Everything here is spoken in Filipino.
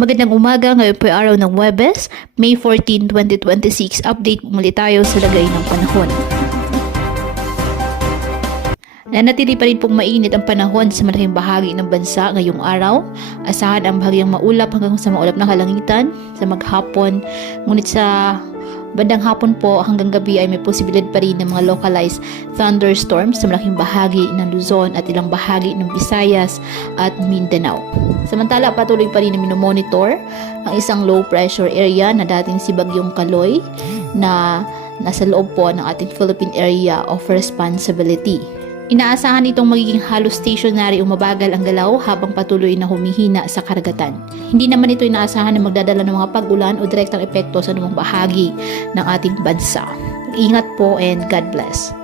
Magandang umaga, ngayon po ay araw ng Huwebes, May 14, 2026. Update muli tayo sa lagay ng panahon. Nanatili pa rin pong mainit ang panahon sa malaking bahagi ng bansa ngayong araw. Asahan ang bahagyang maulap hanggang sa maulap na kalangitan sa maghapon. Ngunit sa bandang hapon po hanggang gabi ay may posibilidad pa rin ng mga localized thunderstorms sa malaking bahagi ng Luzon at ilang bahagi ng Visayas at Mindanao. Samantala, patuloy pa rin na minomonitor ang isang low pressure area na dating si Bagyong Kaloy na nasa loob po ng ating Philippine Area of Responsibility. Inaasahan itong magiging halos stationary o mabagal ang galaw habang patuloy na humihina sa karagatan. Hindi naman ito inaasahan na magdadala ng mga pag-ulan o direktang epekto sa anumang bahagi ng ating bansa. Ingat po and God bless.